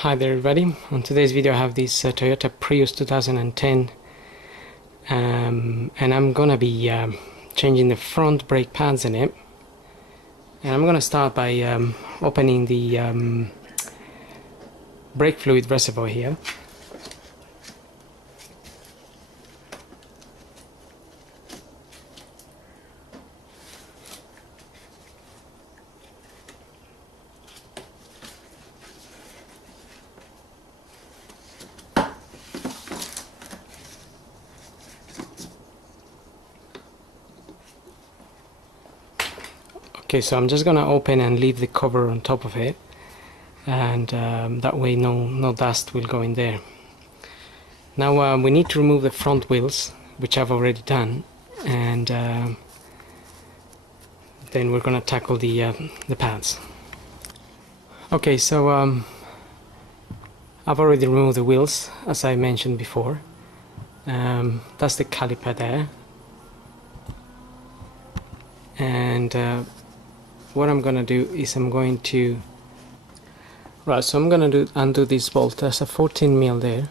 Hi there everybody. On today's video I have this Toyota Prius 2010 and I'm gonna be changing the front brake pads in it, and I'm gonna start by opening the brake fluid reservoir here. Okay, so I'm just gonna open and leave the cover on top of it, and that way no dust will go in there. Now we need to remove the front wheels, which I've already done, and then we're gonna tackle the pads. Okay, so I've already removed the wheels, as I mentioned before. That's the caliper there, and what I'm gonna do is I'm going to undo this bolt. There's a 14mm there.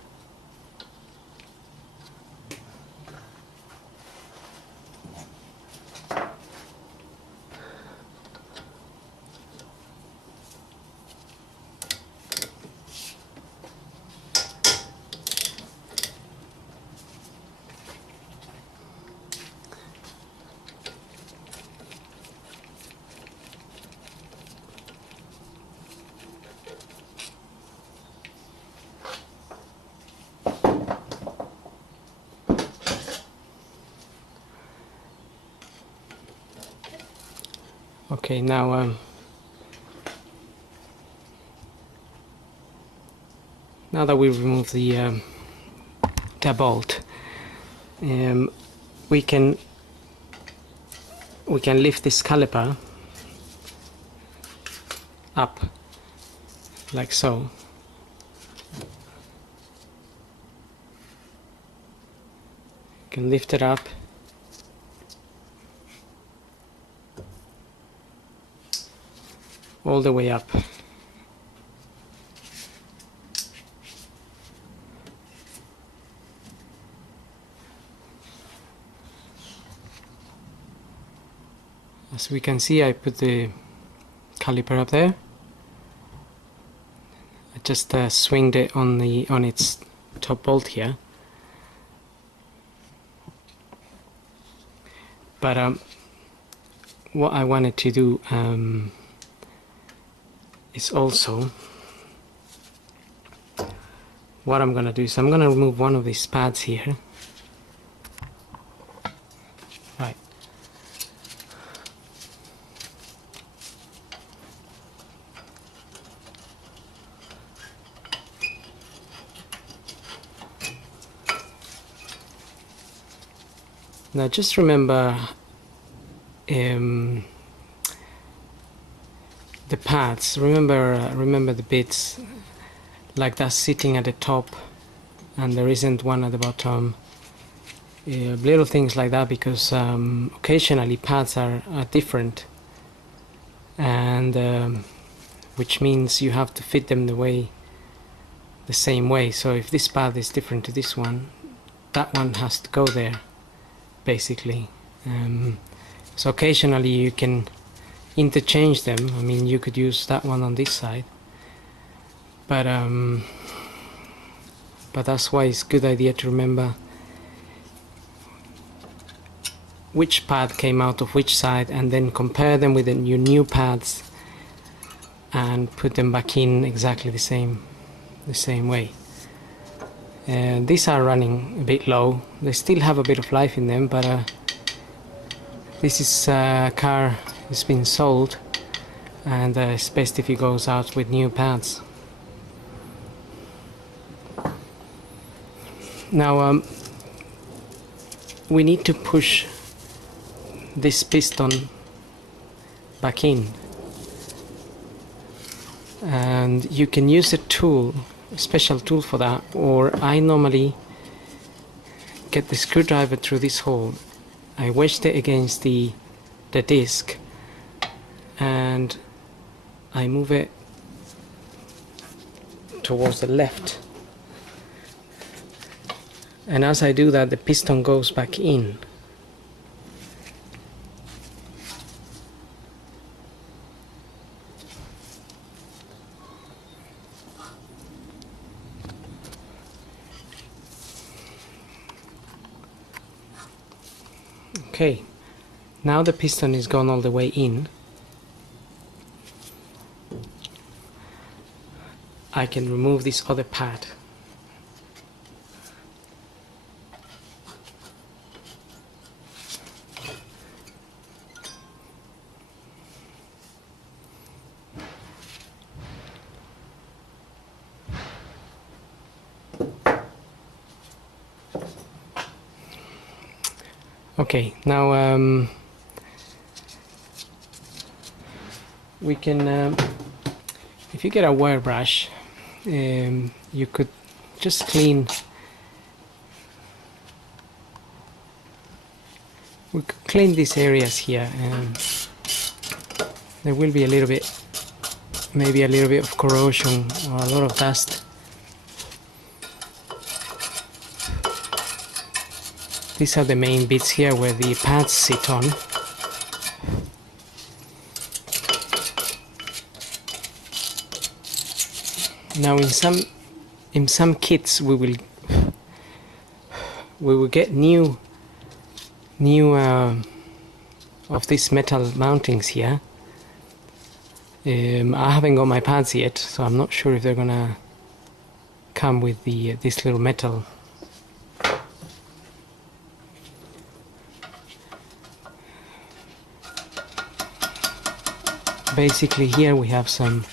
Okay, now that we've removed the bolt, we can lift this caliper up like so. You can lift it up all the way up. As we can see, I put the caliper up there. I just swinged it on its top bolt here. But what I wanted to do is also, what I'm gonna do is I'm gonna remove one of these pads here. Right. Now just remember the pads, remember the bits like that sitting at the top and there isn't one at the bottom. Little things like that, because occasionally pads are different, and which means you have to fit them the same way. So if this pad is different to this one, that one has to go there basically. So occasionally you can interchange them. I mean, you could use that one on this side, but that's why it's a good idea to remember which pad came out of which side, and then compare them with your new pads and put them back in exactly the same way. These are running a bit low. They still have a bit of life in them, but this is a car has been sold, and it's best if it goes out with new pads. Now we need to push this piston back in, and you can use a tool, a special tool for that, or I normally get the screwdriver through this hole. I wedged it against the disc and I move it towards the left. And as I do that, the piston goes back in. Okay, now the piston is gone all the way in. I can remove this other pad. Okay, now we can, if you get a wire brush, you could just clean. We could clean these areas here, and there will be a little bit, maybe a little bit of corrosion or a lot of dust. These are the main bits here where the pads sit on. Now in some kits we will get new of these metal mountings here. I haven't got my pads yet, so I'm not sure if they're gonna come with the this little metal. Basically here we have some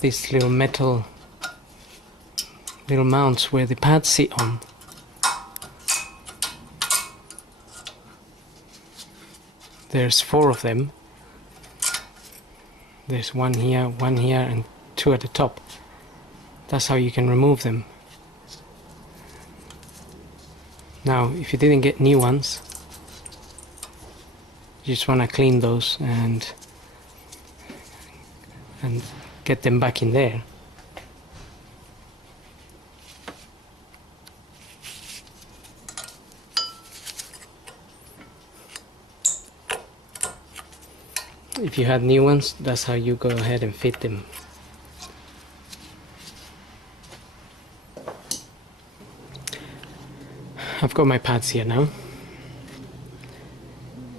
these little metal little mounts where the pads sit on. There's 4 of them. There's one here, and 2 at the top. That's how you can remove them. Now, if you didn't get new ones, you just want to clean those and get them back in there. If you had new ones, that's how you go ahead and fit them. I've got my pads here now.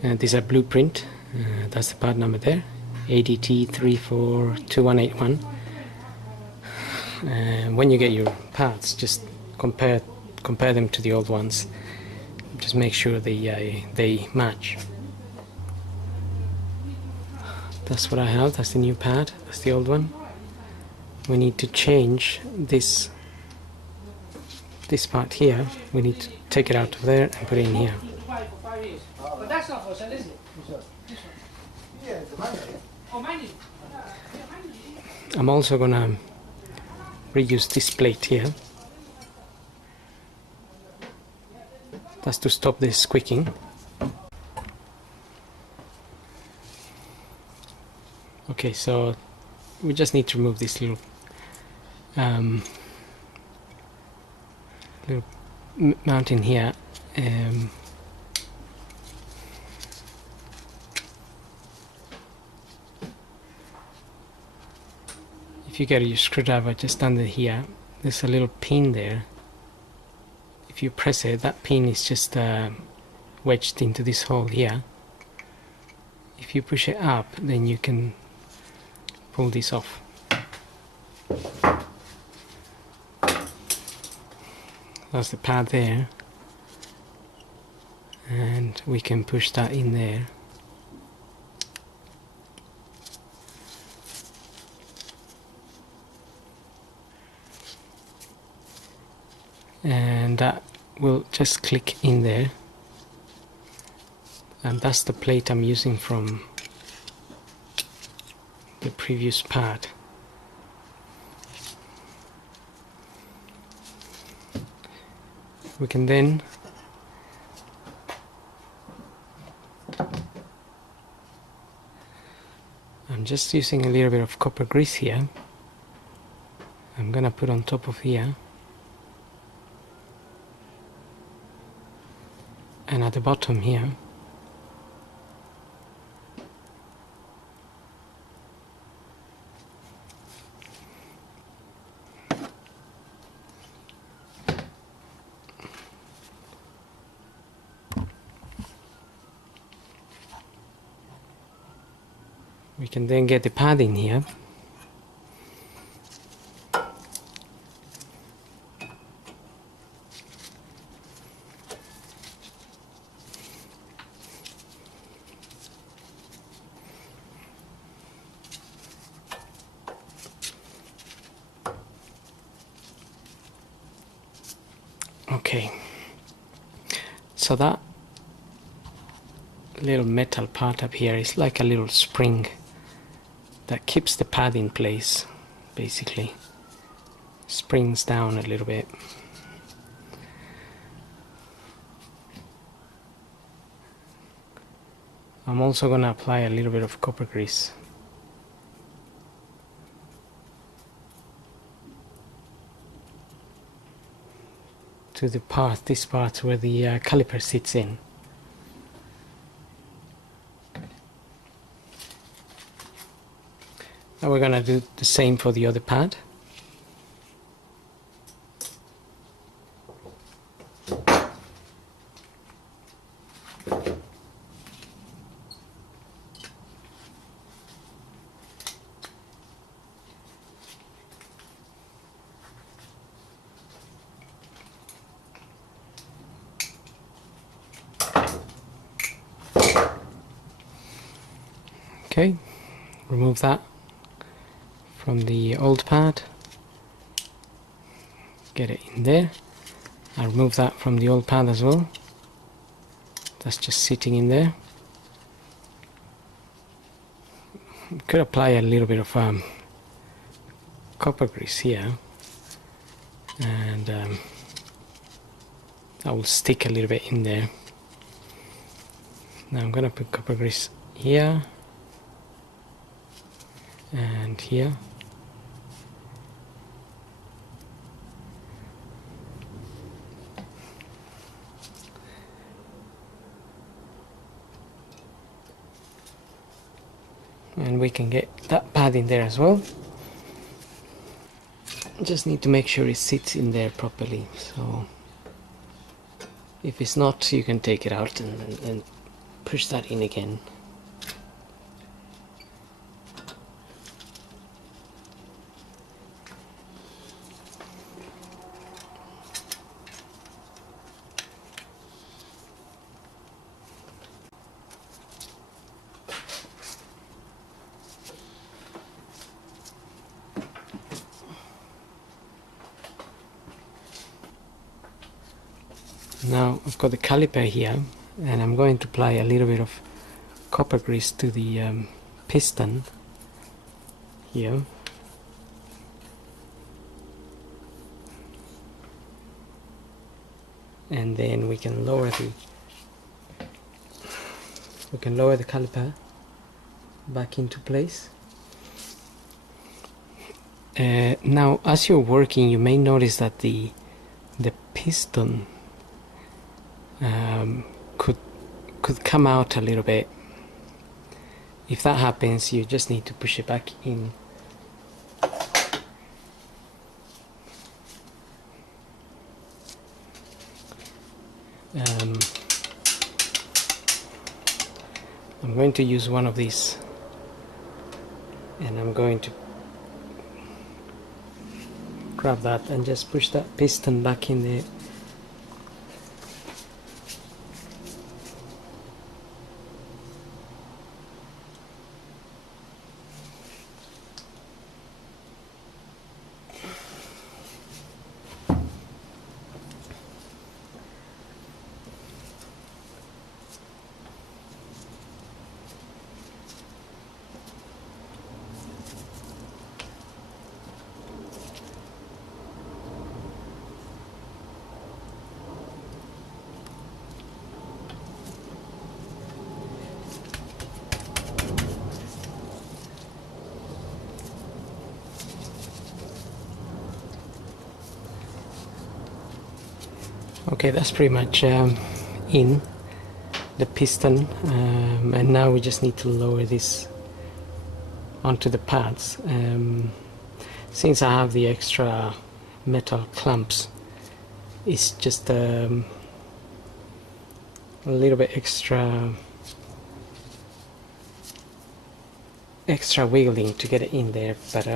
These are blueprint. That's the part number there, ADT 342181. When you get your pads, just compare them to the old ones. Just make sure they match. That's what I have. That's the new pad. That's the old one. We need to change this part here. We need to take it out of there and put it in here. But that's not for sale, is it? I'm also gonna reuse this plate here. That's to stop this squeaking. Okay, so we just need to remove this little mounting here. If you get your screwdriver just under here, there's a little pin there. If you press it, that pin is just wedged into this hole here. If you push it up, then you can pull this off. That's the pad there, and we can push that in there. And that will just click in there, and that's the plate I'm using from the previous pad. We can then I'm just using a little bit of copper grease here. I'm gonna put on top of here and at the bottom here. We can then get the padding here. Okay, so that little metal part up here is like a little spring that keeps the pad in place, basically. Springs down a little bit. I'm also going to apply a little bit of copper grease. To the part, this part where the caliper sits in. Now we're going to do the same for the other pad. Okay, remove that from the old pad, get it in there. I remove that from the old pad as well, that's just sitting in there. Could apply a little bit of copper grease here, and that will stick a little bit in there. Now I'm gonna put copper grease here and here. And we can get that pad in there as well. Just need to make sure it sits in there properly. So if it's not, you can take it out and push that in again. Now I've got the caliper here, and I'm going to apply a little bit of copper grease to the piston here. And then we can lower the caliper back into place. Now as you're working, you may notice that the piston could come out a little bit. If that happens, you just need to push it back in. I'm going to use one of these, and I'm going to grab that and just push that piston back in there. Okay, that's pretty much in the piston, and now we just need to lower this onto the pads. Since I have the extra metal clamps, it's just a little bit extra wiggling to get it in there, but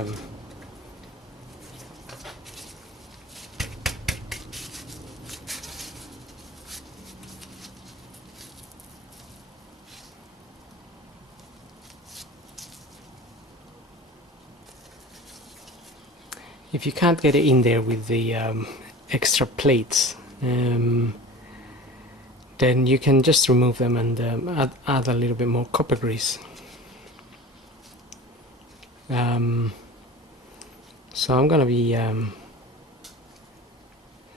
if you can't get it in there with the extra plates, then you can just remove them and add a little bit more copper grease. So I'm gonna be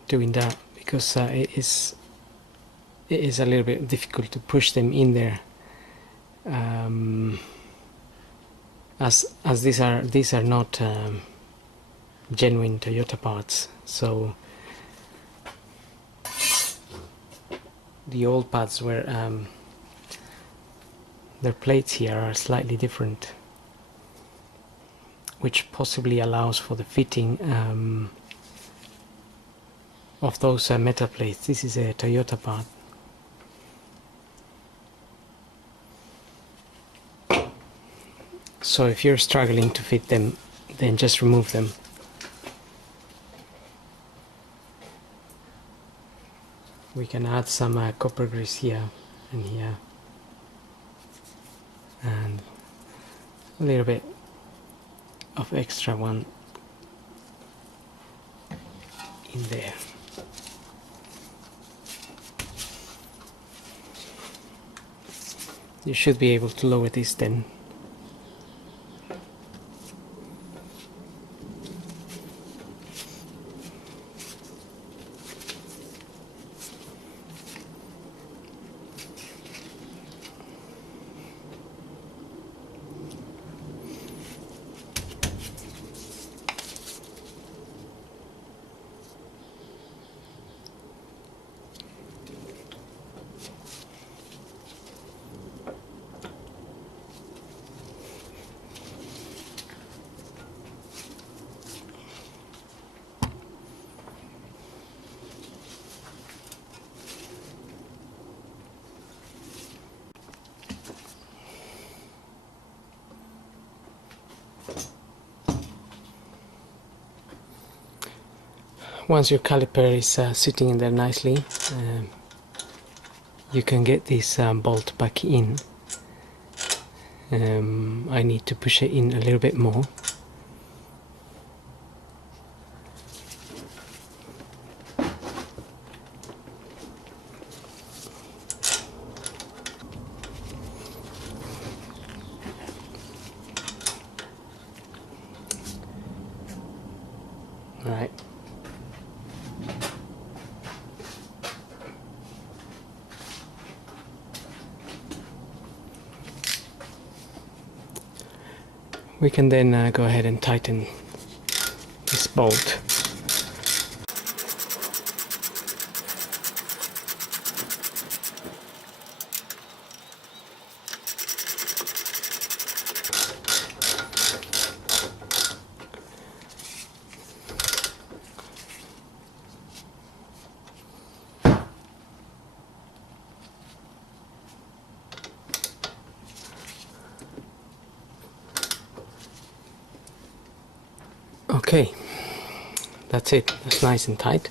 doing that because it is a little bit difficult to push them in there, as these are not genuine Toyota parts. So the old pads were their plates here are slightly different, which possibly allows for the fitting of those metal plates. This is a Toyota part. So if you're struggling to fit them, then just remove them. We can add some copper grease here and here, and a little bit of extra one in there. You should be able to lower this then. Once your caliper is sitting in there nicely, you can get this bolt back in. I need to push it in a little bit more. All right. We can then go ahead and tighten this bolt. Okay, that's it. That's nice and tight.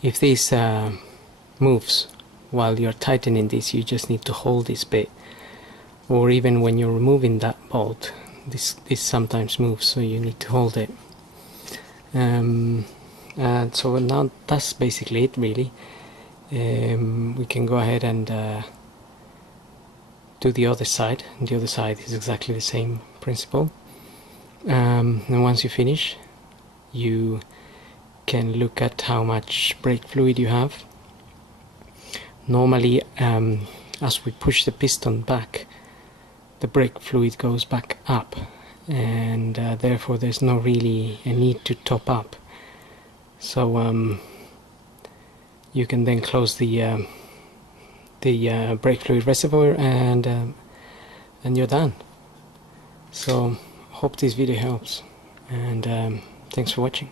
If this moves while you're tightening this, you just need to hold this bit, or even when you're removing that bolt, this sometimes moves, so you need to hold it. And so now that's basically it, really. We can go ahead and do the other side. And the other side is exactly the same principle. And once you finish, you can look at how much brake fluid you have. Normally, as we push the piston back, the brake fluid goes back up, and therefore there's no really a need to top up. So you can then close the brake fluid reservoir, and you're done. So hope this video helps, and thanks for watching.